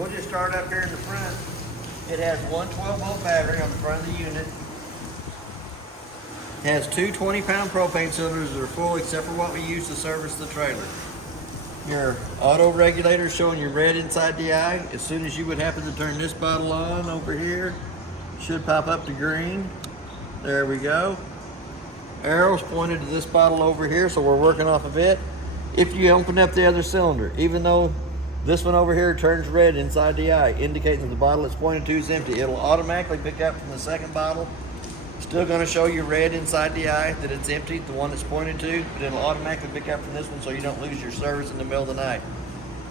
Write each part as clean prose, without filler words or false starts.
We'll just start up here in the front. It has one 12-volt battery on the front of the unit. It has two 20-pound propane cylinders that are full except for what we use to service the trailer. Your auto regulator showing you red inside the eye. As soon as you would happen to turn this bottle on over here, should pop up to green. There we go. Arrows pointed to this bottle over here, so we're working off of it. If you open up the other cylinder, even though this one over here turns red inside the eye, indicating that the bottle it's pointed to is empty, it'll automatically pick up from the second bottle. Still going to show you red inside the eye that it's empty, the one it's pointed to, but it'll automatically pick up from this one so you don't lose your service in the middle of the night.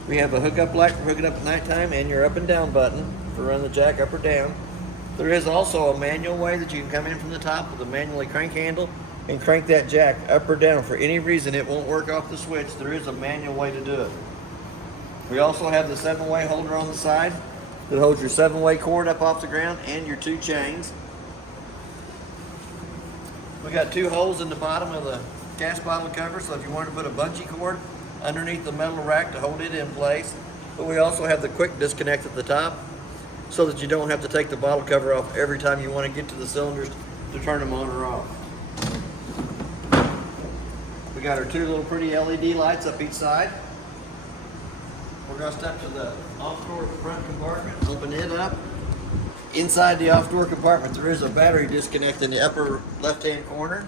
We have a hookup light for hooking up at nighttime and your up and down button for running the jack up or down. There is also a manual way that you can come in from the top with a manually crank handle and crank that jack up or down. For any reason it won't work off the switch, there is a manual way to do it. We also have the 7-way holder on the side that holds your 7-way cord up off the ground and your 2 chains. We got 2 holes in the bottom of the gas bottle cover, so if you wanted to put a bungee cord underneath the metal rack to hold it in place. But we also have the quick disconnect at the top so that you don't have to take the bottle cover off every time you want to get to the cylinders to turn them on or off. We got our 2 little pretty LED lights up each side. We're going to step to the off-door front compartment, open it up. Inside the off-door compartment, there is a battery disconnect in the upper left-hand corner,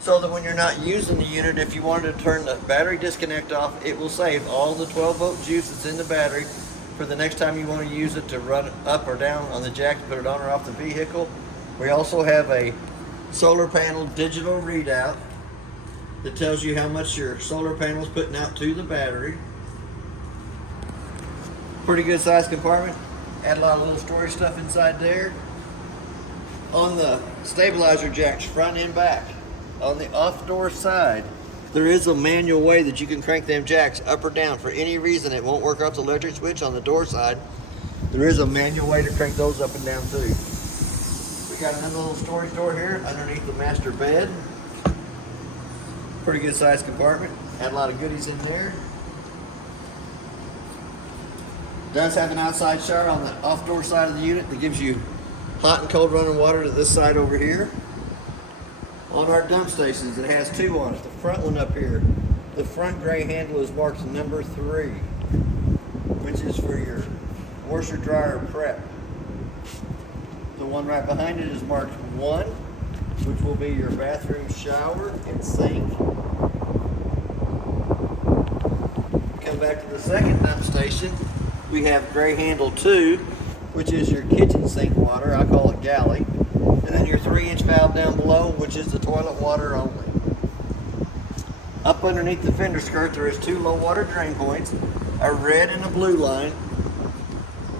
so that when you're not using the unit, if you wanted to turn the battery disconnect off, it will save all the 12-volt juice that's in the battery for the next time you want to use it to run it up or down on the jack to put it on or off the vehicle. We also have a solar panel digital readout that tells you how much your solar panel is putting out to the battery. Pretty good sized compartment. Add a lot of little storage stuff inside there. On the stabilizer jacks, front and back, on the off-door side, there is a manual way that you can crank them jacks up or down. For any reason it won't work off the electric switch on the door side, there is a manual way to crank those up and down too. We got another little storage door here underneath the master bed. Pretty good sized compartment. Add a lot of goodies in there. Does have an outside shower on the off-door side of the unit that gives you hot and cold running water to this side over here. On our dump stations, it has 2 on it. The front one up here, the front gray handle is marked number 3, which is for your washer dryer prep. The one right behind it is marked 1, which will be your bathroom shower and sink. Come back to the second dump station. We have gray handle 2, which is your kitchen sink water. I call it galley. And then your 3-inch valve down below, which is the toilet water only. Up underneath the fender skirt, there is 2 low water drain points, a red and a blue line.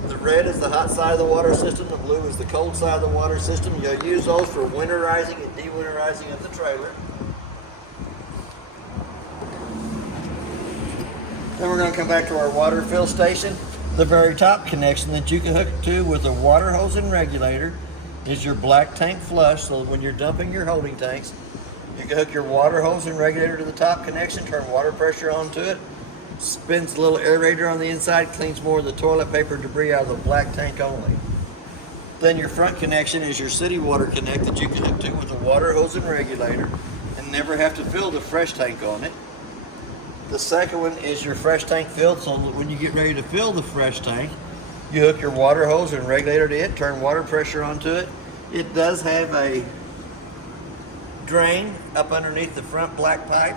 The red is the hot side of the water system. The blue is the cold side of the water system. You'll use those for winterizing and de-winterizing of the trailer. Then we're going to come back to our water fill station. The very top connection that you can hook to with a water hose and regulator is your black tank flush, so that when you're dumping your holding tanks, you can hook your water hose and regulator to the top connection, turn water pressure onto it, spins a little aerator on the inside, cleans more of the toilet paper debris out of the black tank only. Then your front connection is your city water connect that you can hook to with a water hose and regulator and never have to fill the fresh tank on it. The second one is your fresh tank fill, so that when you get ready to fill the fresh tank, you hook your water hose and regulator to it, turn water pressure onto it. It does have a drain up underneath the front black pipe,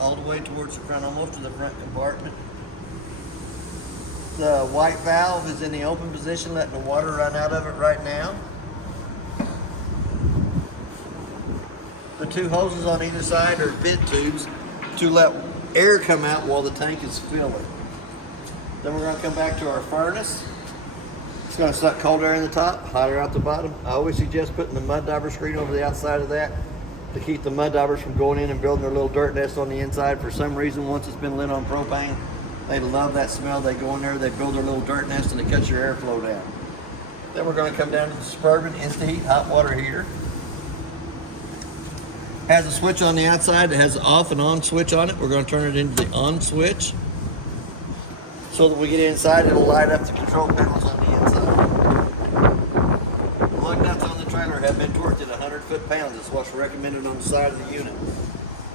all the way towards the front, almost to the front compartment. The white valve is in the open position, letting the water run out of it right now. The 2 hoses on either side are vent tubes to let air come out while the tank is filling. Then we're going to come back to our furnace. It's going to suck cold air in the top, hot air out the bottom. I always suggest putting the mud dauber screen over the outside of that to keep the mud daubers from going in and building their little dirt nest on the inside. For some reason, once it's been lit on propane, they love that smell. They go in there, they build their little dirt nest, and it cuts your airflow down. Then we're going to come down to the Suburban Insta-Heat hot water heater. Has a switch on the outside that has an off and on switch on it. We're going to turn it into the on switch. So that we get inside, it'll light up the control panels on the inside. The lug nuts on the trailer have been torqued at 100 foot-pounds. That's what's recommended on the side of the unit.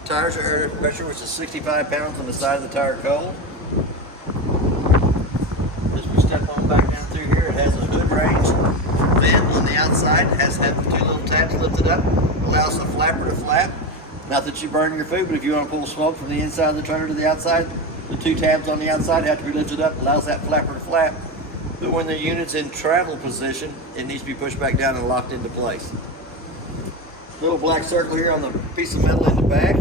Tires are air pressure, which is 65 pounds on the side of the tire cold. As we step on back down through here, it has a hood range vent on the outside. It has the two little tabs lifted up. Allows the flapper to flap. Not that you burn your food, but if you want to pull smoke from the inside of the trailer to the outside, the two tabs on the outside have to be lifted up. Allows that flapper to flap. But when the unit's in travel position, it needs to be pushed back down and locked into place. Little black circle here on the piece of metal in the back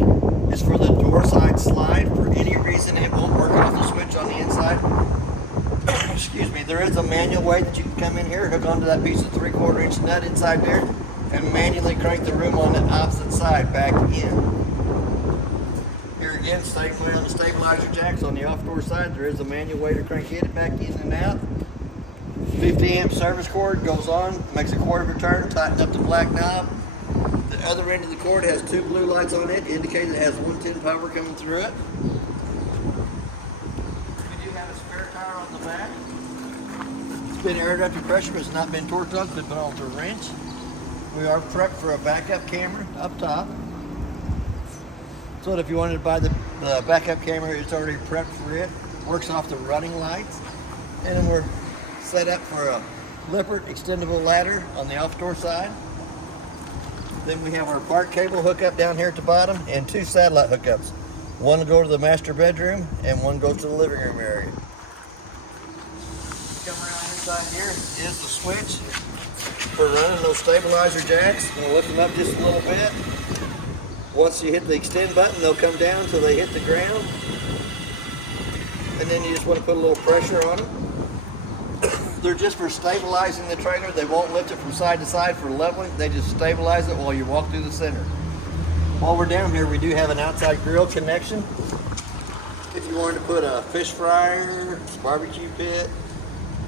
is for the door side slide. For any reason it won't work off the switch on the inside. Excuse me, there is a manual way that you can come in here, hook onto that piece of 3/4 inch nut inside there, and manually crank the room on the opposite side back in. Here again, same way on the stabilizer jacks on the off door side, there is a manual way to crank it back in and out. 50 amp service cord goes on, makes a quarter of a turn, tighten up the black knob. The other end of the cord has two blue lights on it, indicating it has 110 power coming through it. We do have a spare tire on the back. It's been aired up to pressure, but it's not been torqued up, it's been put onto a wrench. We are prepped for a backup camera up top. So that if you wanted to buy the backup camera, it's already prepped for it. Works off the running lights. And then we're set up for a Lippert extendable ladder on the off-door side. Then we have our park cable hookup down here at the bottom and two satellite hookups. One to go to the master bedroom and one goes to the living room area. Come around inside here is the switch for running those stabilizer jacks. I'm going to lift them up just a little bit. Once you hit the extend button, they'll come down until they hit the ground. And then you just want to put a little pressure on them. They're just for stabilizing the trailer. They won't lift it from side to side for leveling. They just stabilize it while you walk through the center. While we're down here, we do have an outside grill connection. If you wanted to put a fish fryer, barbecue pit,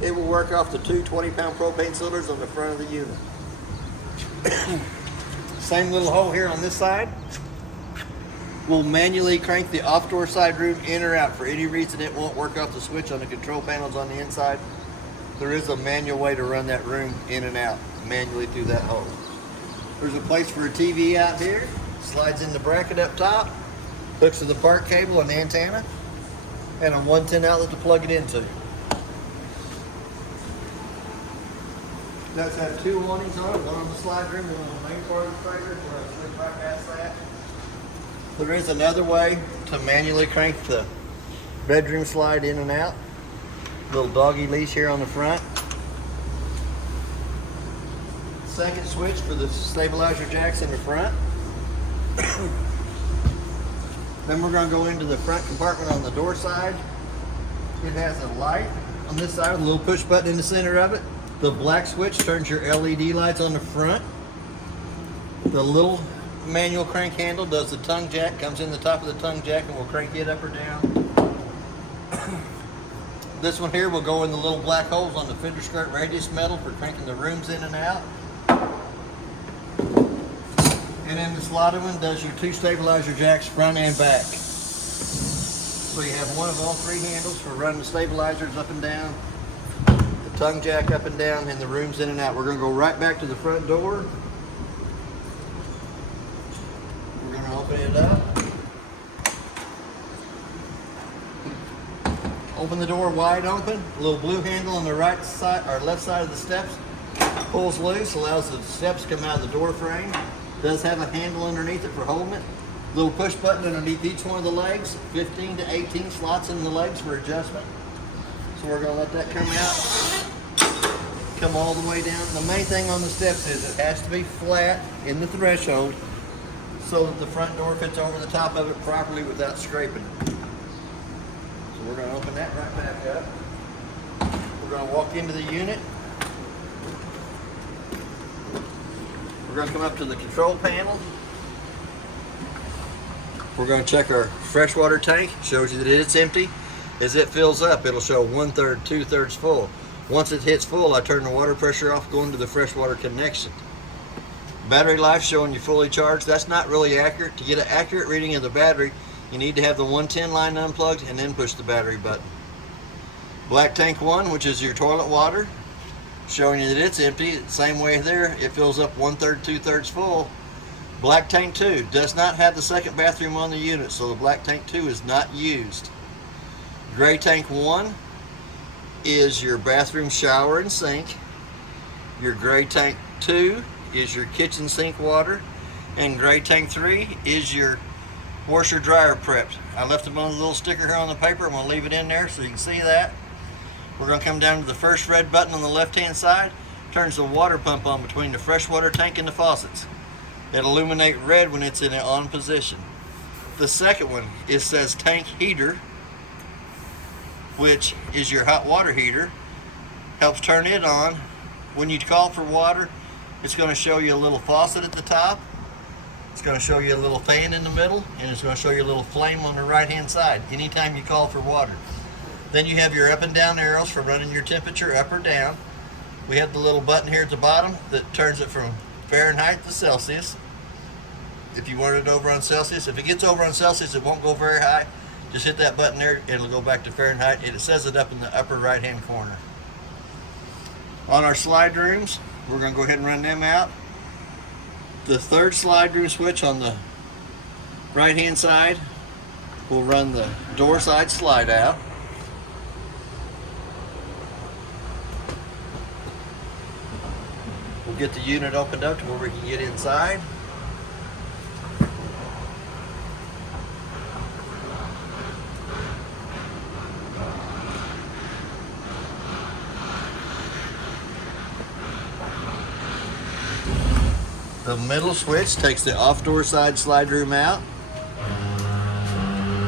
it will work off the two 20-pound propane cylinders on the front of the unit. Same little hole here on this side. We'll manually crank the off-door side room in or out. For any reason it won't work off the switch on the control panels on the inside. There is a manual way to run that room in and out manually through that hole. There's a place for a TV out here. Slides in the bracket up top. Hooks to the park cable and the antenna. And a 110 outlet to plug it into. It does have two awnings on it, one on the slide room and one on the main part of the trailer. We're going to slip right past that. There is another way to manually crank the bedroom slide in and out. Little doggy leash here on the front. Second switch for the stabilizer jacks in the front. Then we're going to go into the front compartment on the door side. It has a light on this side with a little push button in the center of it. The black switch turns your LED lights on the front. The little manual crank handle does the tongue jack, comes in the top of the tongue jack and will crank it up or down. This one here will go in the little black holes on the fender skirt radius metal for cranking the rooms in and out. And then this slotted one does your two stabilizer jacks front and back. So you have one of all three handles for running the stabilizers up and down, the tongue jack up and down, and the rooms in and out. We're going to go right back to the front door. We're going to open it up. Open the door wide open. A little blue handle on the right side or left side of the steps pulls loose, allows the steps to come out of the door frame. Does have a handle underneath it for holding it. Little push button underneath each one of the legs. 15 to 18 slots in the legs for adjustment. So we're going to let that come out. Come all the way down. The main thing on the steps is it has to be flat in the threshold so that the front door fits over the top of it properly without scraping it. So we're going to open that right back up. We're going to walk into the unit. We're going to come up to the control panel. We're going to check our freshwater tank. Shows you that it's empty. As it fills up, it'll show 1/3, 2/3 full. Once it hits full, I turn the water pressure off, go into the freshwater connection. Battery life showing you fully charged. That's not really accurate. To get an accurate reading of the battery, you need to have the 110 line unplugged and then push the battery button. Black tank 1, which is your toilet water, showing you that it's empty. Same way there, it fills up 1/3, 2/3 full. Black tank 2 does not have the second bathroom on the unit, so the black tank 2 is not used. Gray tank 1 is your bathroom, shower, and sink. Your gray tank 2 is your kitchen sink water, and gray tank 3 is your washer dryer prepped. I left them on a little sticker here on the paper. I'm going to leave it in there so you can see that. We're going to come down to the first red button on the left hand side. Turns the water pump on between the freshwater tank and the faucets. It'll illuminate red when it's in an on position. The second one, it says tank heater, which is your hot water heater. Helps turn it on. When you call for water, it's going to show you a little faucet at the top. It's going to show you a little fan in the middle, and it's going to show you a little flame on the right hand side anytime you call for water. Then you have your up and down arrows for running your temperature up or down. We have the little button here at the bottom that turns it from Fahrenheit to Celsius. If you want it over on Celsius, if it gets over on Celsius, it won't go very high. Just hit that button there, it'll go back to Fahrenheit, and it says it up in the upper right hand corner. On our slide rooms, we're going to go ahead and run them out. The third slide room switch on the right hand side will run the door side slide out. We'll get the unit opened up to where we can get inside. The middle switch takes the off-door side slide room out.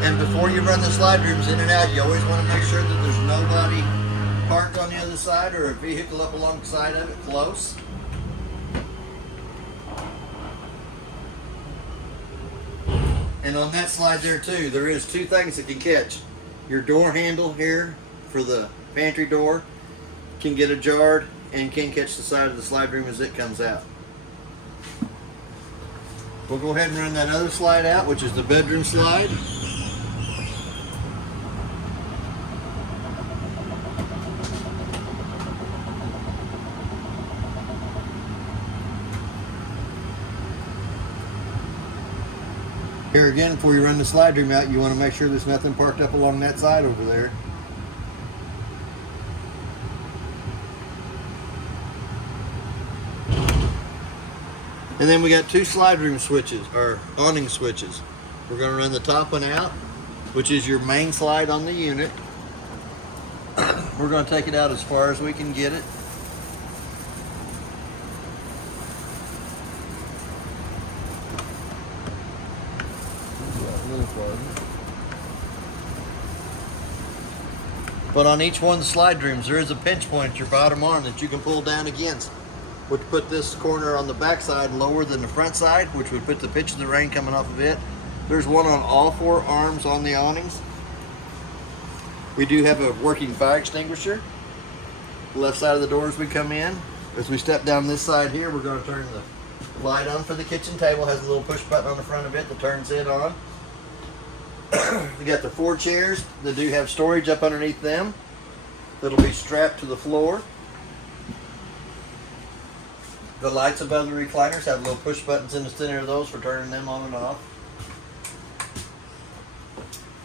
And before you run the slide rooms in and out, you always want to make sure that there's nobody parked on the other side or a vehicle up alongside of it close. And on that slide there too, there is two things that can catch. Your door handle here for the pantry door can get ajarred and can catch the side of the slide room as it comes out. We'll go ahead and run that other slide out, which is the bedroom slide. Here again, before you run the slide room out, you want to make sure there's nothing parked up along that side over there. And then we got two slide room switches, or awning switches. We're going to run the top one out, which is your main slide on the unit. We're going to take it out as far as we can get it. But on each one of the slide rooms, there is a pinch point at your bottom arm that you can pull down against, which put this corner on the back side lower than the front side, which would put the pitch of the rain coming off of it. There's one on all four arms on the awnings. We do have a working fire extinguisher. Left side of the door as we come in. As we step down this side here, we're going to turn the light on for the kitchen table. It has a little push button on the front of it that turns it on. We got the 4 chairs that do have storage up underneath them that'll be strapped to the floor. The lights above the recliners have little push buttons in the center of those for turning them on and off.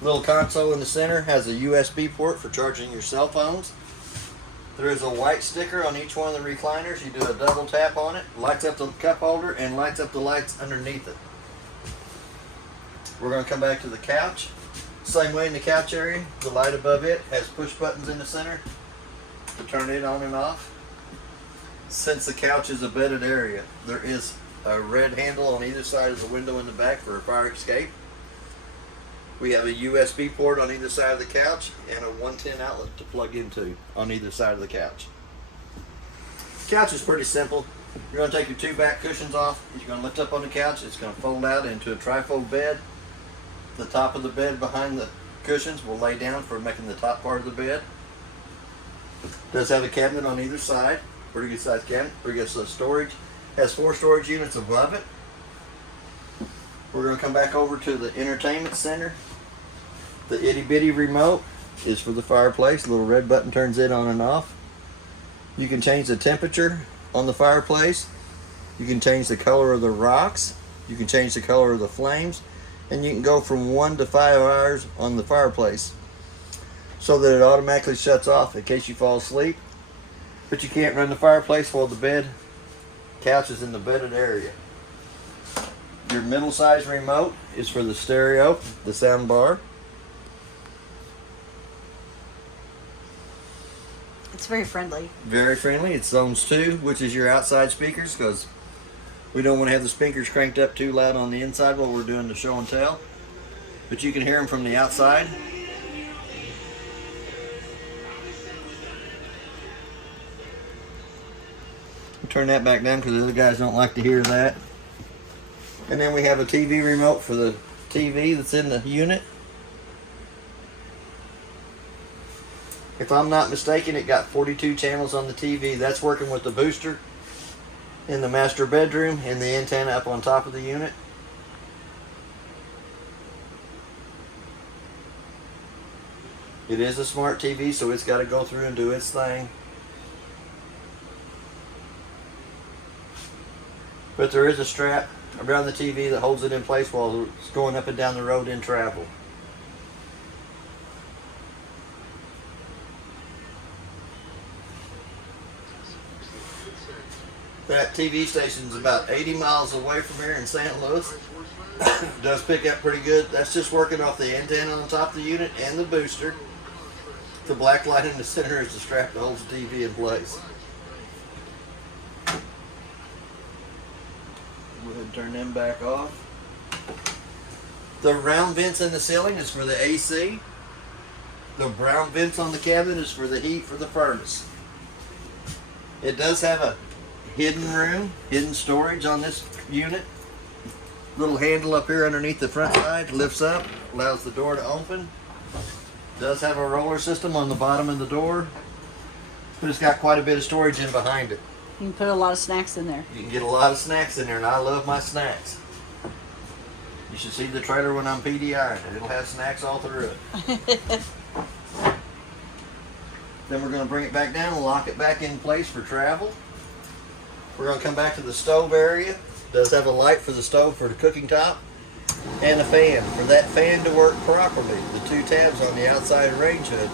Little console in the center has a USB port for charging your cell phones. There is a white sticker on each one of the recliners. You do a double tap on it, lights up the cup holder and lights up the lights underneath it. We're going to come back to the couch. Same way in the couch area, the light above it has push buttons in the center to turn it on and off. Since the couch is a bedded area, there is a red handle on either side of the window in the back for a fire escape. We have a USB port on either side of the couch and a 110 outlet to plug into on either side of the couch. The couch is pretty simple. You're going to take your 2 back cushions off. You're going to lift up on the couch. It's going to fold out into a trifold bed. The top of the bed behind the cushions will lay down for making the top part of the bed. It does have a cabinet on either side. Pretty good sized cabinet. Pretty good sized storage. Has 4 storage units above it. We're going to come back over to the entertainment center. The itty bitty remote is for the fireplace. The little red button turns it on and off. You can change the temperature on the fireplace. You can change the color of the rocks. You can change the color of the flames. And you can go from 1 to 5 hours on the fireplace so that it automatically shuts off in case you fall asleep. But you can't run the fireplace while the couch is in the bedded area. Your middle size remote is for the stereo, the sound bar. It's very friendly. Very friendly. It's zones 2, which is your outside speakers, because we don't want to have the speakers cranked up too loud on the inside while we're doing the show and tell. But you can hear them from the outside. Turn that back down because the other guys don't like to hear that. And then we have a TV remote for the TV that's in the unit. If I'm not mistaken, it got 42 channels on the TV. That's working with the booster in the master bedroom and the antenna up on top of the unit. It is a smart TV, so it's got to go through and do its thing. But there is a strap around the TV that holds it in place while it's going up and down the road in travel. That TV station is about 80 miles away from here in St. Louis. It does pick up pretty good. That's just working off the antenna on top of the unit and the booster. The black light in the center is the strap that holds the TV in place. Go ahead and turn them back off. The round vents in the ceiling is for the AC. The brown vents on the cabinet is for the heat for the furnace. It does have a hidden room, hidden storage on this unit. Little handle up here underneath the front side lifts up, allows the door to open. Does have a roller system on the bottom of the door, but it's got quite a bit of storage in behind it. You can put a lot of snacks in there. You can get a lot of snacks in there, and I love my snacks. You should see the trailer when I'm PDRing it. It'll have snacks all through it. Then we're going to bring it back down and lock it back in place for travel. We're going to come back to the stove area. It does have a light for the stove for the cooking top and a fan. For that fan to work properly, the 2 tabs on the outside range hood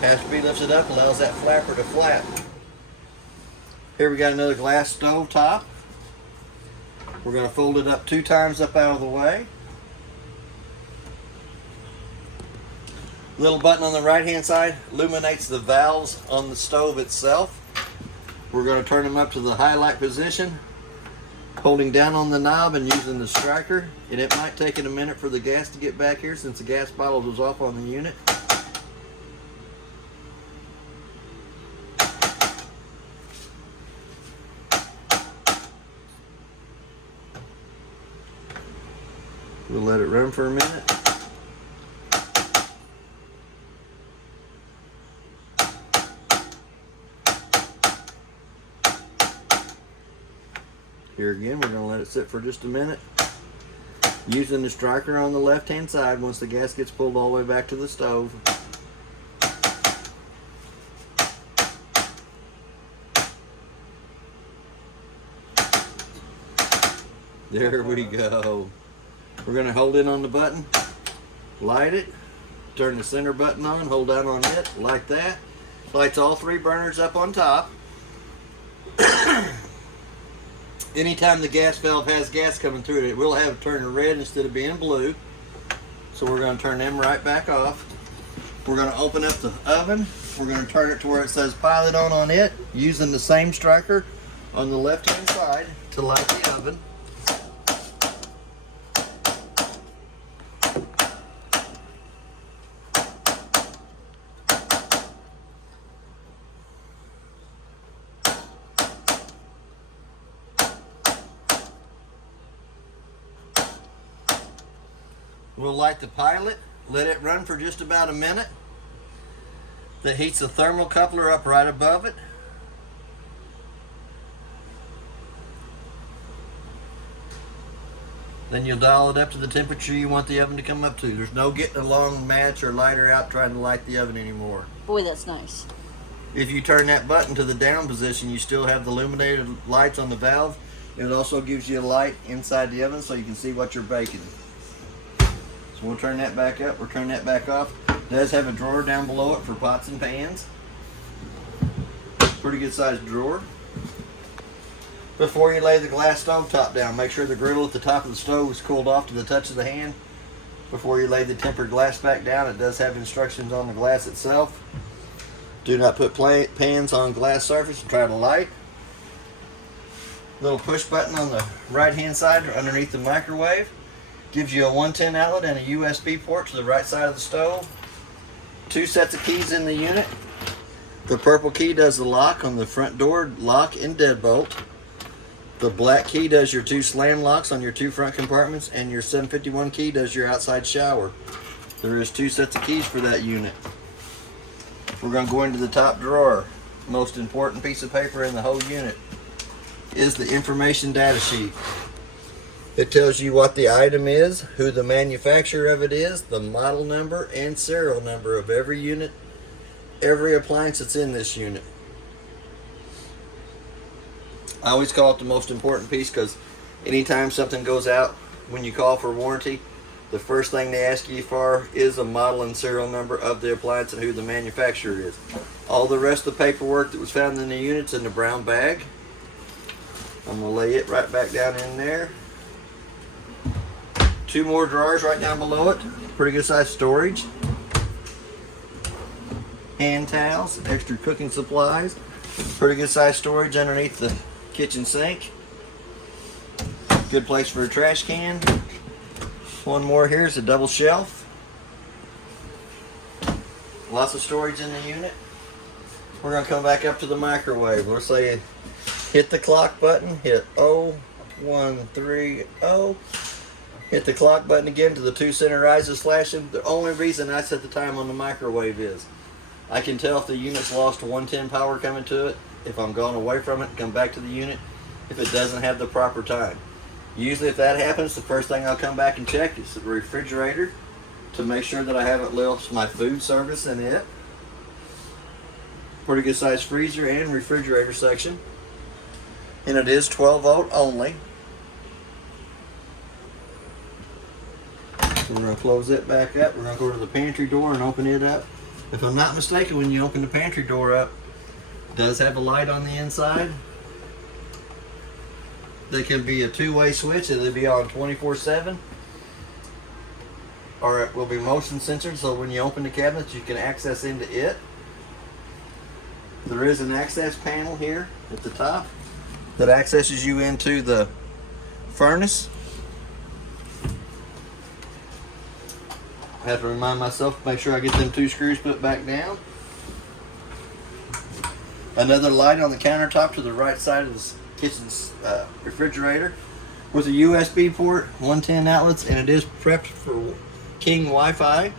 has to be lifted up, allows that flapper to flap. Here we got another glass stove top. We're going to fold it up 2 times up out of the way. Little button on the right hand side illuminates the valves on the stove itself. We're going to turn them up to the highlight position, holding down on the knob and using the striker. And it might take it a minute for the gas to get back here since the gas bottle was off on the unit. We'll let it run for a minute. Here again, we're going to let it sit for just a minute. Using the striker on the left hand side once the gas gets pulled all the way back to the stove. There we go. We're going to hold in on the button, light it, turn the center button on, hold down on it like that. Lights all 3 burners up on top. Anytime the gas valve has gas coming through it, it will have it turn red instead of being blue. So we're going to turn them right back off. We're going to open up the oven. We're going to turn it to where it says pilot on it, using the same striker on the left hand side to light the oven. We'll light the pilot, let it run for just about a minute. That heats the thermocoupler up right above it. Then you'll dial it up to the temperature you want the oven to come up to. There's no getting a long match or lighter out trying to light the oven anymore. Boy, that's nice. If you turn that button to the down position, you still have the illuminated lights on the valve. It also gives you a light inside the oven so you can see what you're baking. So we'll turn that back up, we'll turn that back off. It does have a drawer down below it for pots and pans. Pretty good sized drawer. Before you lay the glass stove top down, make sure the griddle at the top of the stove is cooled off to the touch of the hand. Before you lay the tempered glass back down, it does have instructions on the glass itself. Do not put pans on glass surface and try to light. Little push button on the right hand side or underneath the microwave. Gives you a 110 outlet and a USB port to the right side of the stove. 2 sets of keys in the unit. The purple key does the lock on the front door lock and deadbolt. The black key does your 2 slam locks on your 2 front compartments, and your 751 key does your outside shower. There is 2 sets of keys for that unit. We're going to go into the top drawer. Most important piece of paper in the whole unit is the information data sheet. It tells you what the item is, who the manufacturer of it is, the model number and serial number of every unit, every appliance that's in this unit. I always call it the most important piece because anytime something goes out when you call for warranty, the first thing they ask you for is a model and serial number of the appliance and who the manufacturer is. All the rest of the paperwork that was found in the unit's in the brown bag. I'm going to lay it right back down in there. 2 more drawers right down below it. Pretty good size storage. Hand towels, extra cooking supplies. Pretty good size storage underneath the kitchen sink. Good place for a trash can. One more here is a double shelf. Lots of storage in the unit. We're going to come back up to the microwave. We'll say hit the clock button, hit 0130. Hit the clock button again to the 2 center rises flashing. The only reason I set the time on the microwave is I can tell if the unit's lost 110 power coming to it, if I'm going away from it, come back to the unit, if it doesn't have the proper time. Usually if that happens, the first thing I'll come back and check is the refrigerator to make sure that I haven't lost my food service in it. Pretty good size freezer and refrigerator section. And it is 12 volt only. So we're going to close it back up. We're going to go to the pantry door and open it up. If I'm not mistaken, when you open the pantry door up, it does have a light on the inside. There can be a 2-way switch. It'll be on 24/7. Or it will be motion censored, so when you open the cabinets, you can access into it. There is an access panel here at the top that accesses you into the furnace. I have to remind myself to make sure I get them 2 screws put back down. Another light on the countertop to the right side of the kitchen's refrigerator with a USB port, 110 outlets, and it is prepped for King Wi-Fi.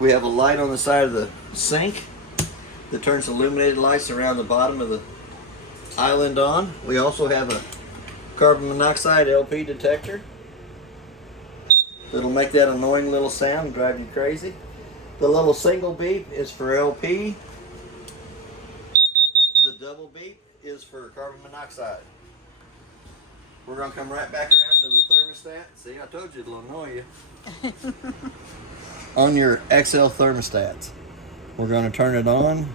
We have a light on the side of the sink that turns illuminated lights around the bottom of the island on. We also have a carbon monoxide LP detector that'll make that annoying little sound and drive you crazy. The little single beep is for LP. The double beep is for carbon monoxide. We're going to come right back around to the thermostat. See, I told you it'll annoy you. On your XL thermostats, we're going to turn it on.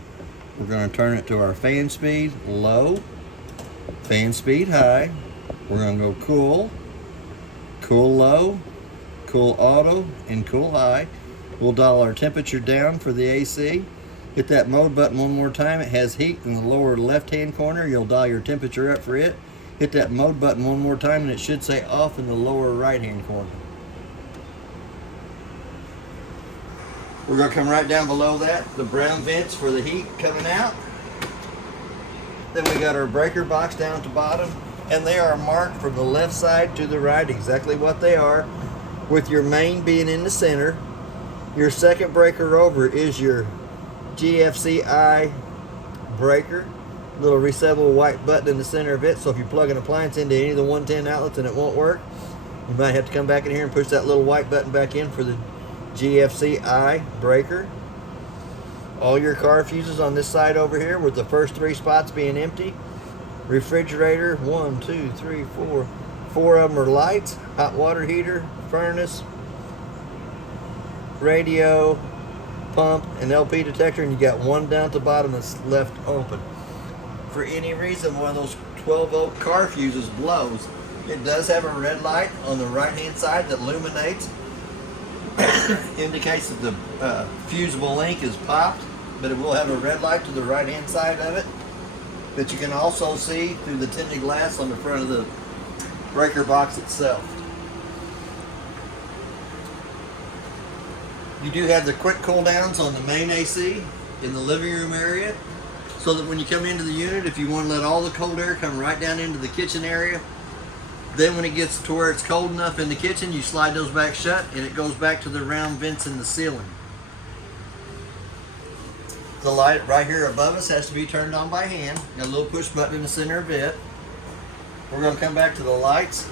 We're going to turn it to our fan speed low, fan speed high. We're going to go cool, cool low, cool auto, and cool high. We'll dial our temperature down for the AC. Hit that mode button one more time. It has heat in the lower left hand corner. You'll dial your temperature up for it. Hit that mode button one more time and it should say off in the lower right hand corner. We're going to come right down below that, the brown vents for the heat coming out. Then we got our breaker box down at the bottom, and they are marked from the left side to the right exactly what they are, with your main being in the center. Your second breaker over is your GFCI breaker. Little resettable white button in the center of it, so if you plug an appliance into any of the 110 outlets and it won't work, you might have to come back in here and push that little white button back in for the GFCI breaker. All your car fuses on this side over here, with the first 3 spots being empty. Refrigerator, 1, 2, 3, 4. 4 of them are lights, hot water heater, furnace, radio, pump, and LP detector, and you got 1 down at the bottom that's left open. For any reason one of those 12-volt car fuses blows, it does have a red light on the right-hand side that illuminates, indicates that the fusible link is popped, but it will have a red light to the right-hand side of it that you can also see through the tinted glass on the front of the breaker box itself. You do have the quick cool downs on the main AC in the living room area, so that when you come into the unit, if you want to let all the cold air come right down into the kitchen area, then when it gets to where it's cold enough in the kitchen, you slide those back shut and it goes back to the round vents in the ceiling. The light right here above us has to be turned on by hand. Got a little push button in the center of it. We're going to come back to the lights.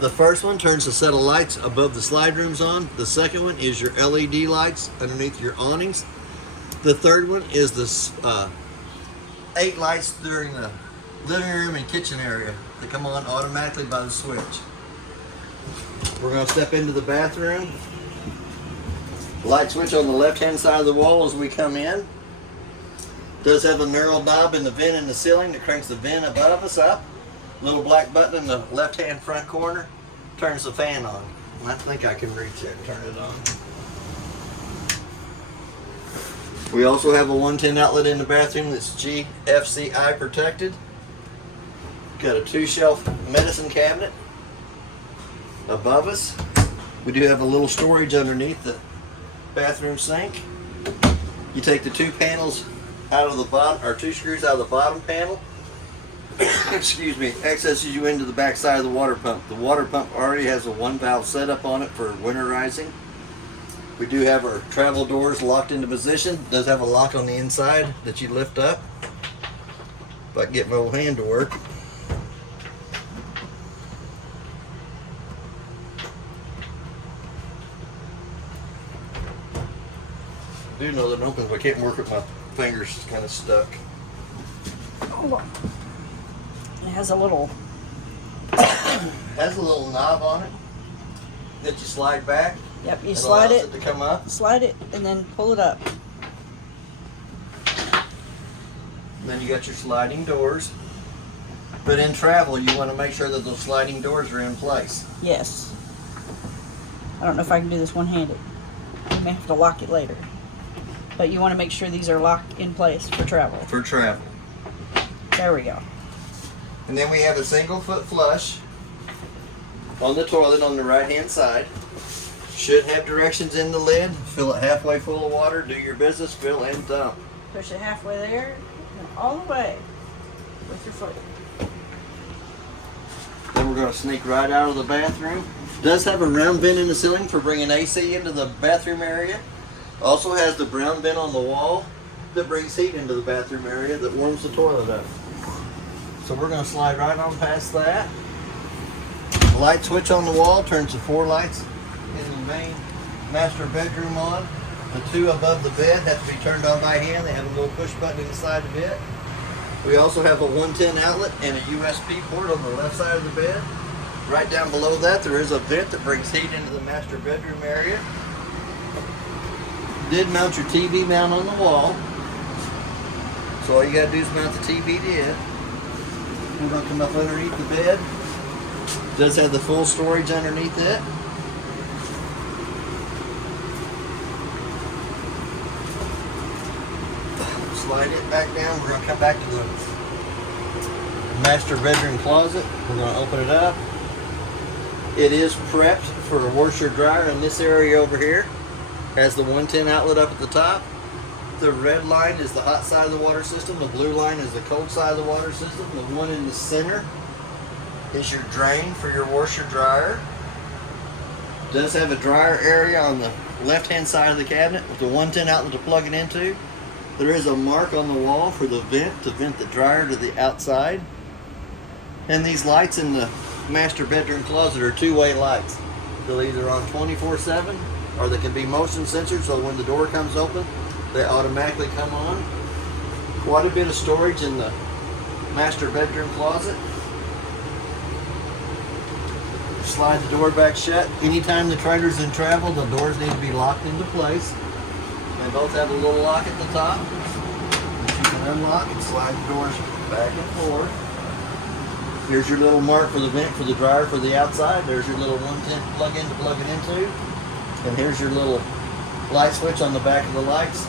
The first one turns the set of lights above the slide rooms on. The second one is your LED lights underneath your awnings. The third one is the 8 lights during the living room and kitchen area that come on automatically by the switch. We're going to step into the bathroom. Light switch on the left-hand side of the wall as we come in. Does have a knurled knob in the vent in the ceiling that cranks the vent above us up. Little black button in the left-hand front corner turns the fan on. I think I can reach it and turn it on. We also have a 110 outlet in the bathroom that's GFCI protected. Got a 2-shelf medicine cabinet above us. We do have a little storage underneath the bathroom sink. You take the 2 panels out of the bottom, or 2 screws out of the bottom panel. Excuse me, accesses you into the back side of the water pump. The water pump already has a 1-valve setup on it for winterizing. We do have our travel doors locked into position. It does have a lock on the inside that you lift up. If I can get my old hand to work. I do know that it opens, but I can't work with my fingers, it's kind of stuck. Hold on. It has a little knob on it that you slide back. Yep, you slide it to come up. Slide it and then pull it up. Then you got your sliding doors. But in travel, you want to make sure that those sliding doors are in place. Yes. I don't know if I can do this one-handed. You may have to lock it later. But you want to make sure these are locked in place for travel. For travel. There we go. And then we have a single foot flush on the toilet on the right-hand side. Should have directions in the lid. Fill it halfway full of water. Do your business. Fill and dump. Push it halfway there and all the way with your foot. Then we're going to sneak right out of the bathroom. Does have a round vent in the ceiling for bringing AC into the bathroom area. Also has the brown vent on the wall that brings heat into the bathroom area that warms the toilet up. So we're going to slide right on past that. The light switch on the wall turns the 4 lights in the main master bedroom on. The 2 above the bed have to be turned on by hand. They have a little push button inside of it. We also have a 110 outlet and a USB port on the left side of the bed. Right down below that there is a vent that brings heat into the master bedroom area. Did mount your TV mount on the wall. So all you gotta do is mount the TV to it. We're gonna come up underneath the bed. Does have the full storage underneath it. Slide it back down. We're gonna come back to the master bedroom closet. We're gonna open it up. It is prepped for a washer dryer in this area over here. Has the 110 outlet up at the top. The red line is the hot side of the water system. The blue line is the cold side of the water system. The one in the center is your drain for your washer dryer. Does have a dryer area on the left hand side of the cabinet with the 110 outlet to plug it into. There is a mark on the wall for the vent to vent the dryer to the outside. And these lights in the master bedroom closet are two-way lights. They'll either on 24/7 or they can be motion censored, so when the door comes open, they automatically come on. Quite a bit of storage in the master bedroom closet. Slide the door back shut. Anytime the trailer's in travel, the doors need to be locked into place. They both have a little lock at the top that you can unlock and slide the doors back and forth. Here's your little mark for the vent for the dryer for the outside. There's your little 110 plug-in to plug it into. And here's your little light switch on the back of the lights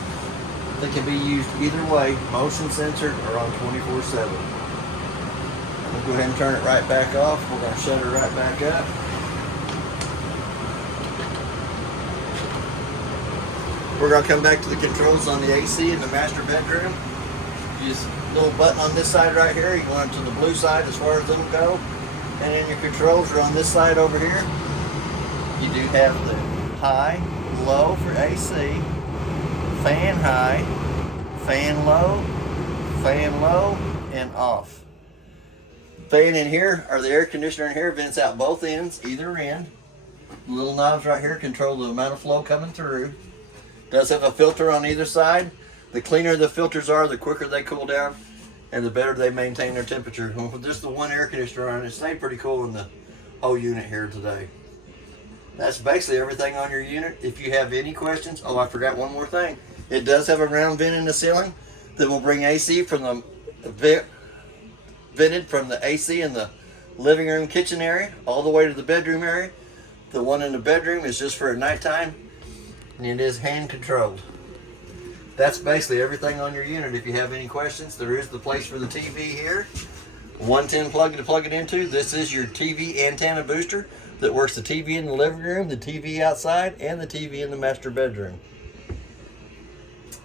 that can be used either way, motion censored or on 24/7. We'll go ahead and turn it right back off. We're going to shut it right back up. We're going to come back to the controls on the AC in the master bedroom. Use a little button on this side right here. You want it to the blue side as far as it'll go. And then your controls are on this side over here. You do have the high, low for AC, fan high, fan low, and off. Fan in here, or the air conditioner in here, vents out both ends, either end. The little knobs right here control the amount of flow coming through. Does have a filter on either side. The cleaner the filters are, the quicker they cool down, and the better they maintain their temperature. With just the one air conditioner on, it stayed pretty cool in the whole unit here today. That's basically everything on your unit. If you have any questions, oh, I forgot one more thing. It does have a round vent in the ceiling that will bring AC from the vented from the AC in the living room kitchen area all the way to the bedroom area. The one in the bedroom is just for at nighttime, and it is hand controlled. That's basically everything on your unit. If you have any questions, there is the place for the TV here. 110 plug to plug it into. This is your TV antenna booster that works the TV in the living room, the TV outside, and the TV in the master bedroom.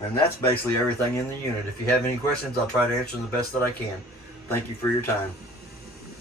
And that's basically everything in the unit. If you have any questions, I'll try to answer them the best that I can. Thank you for your time.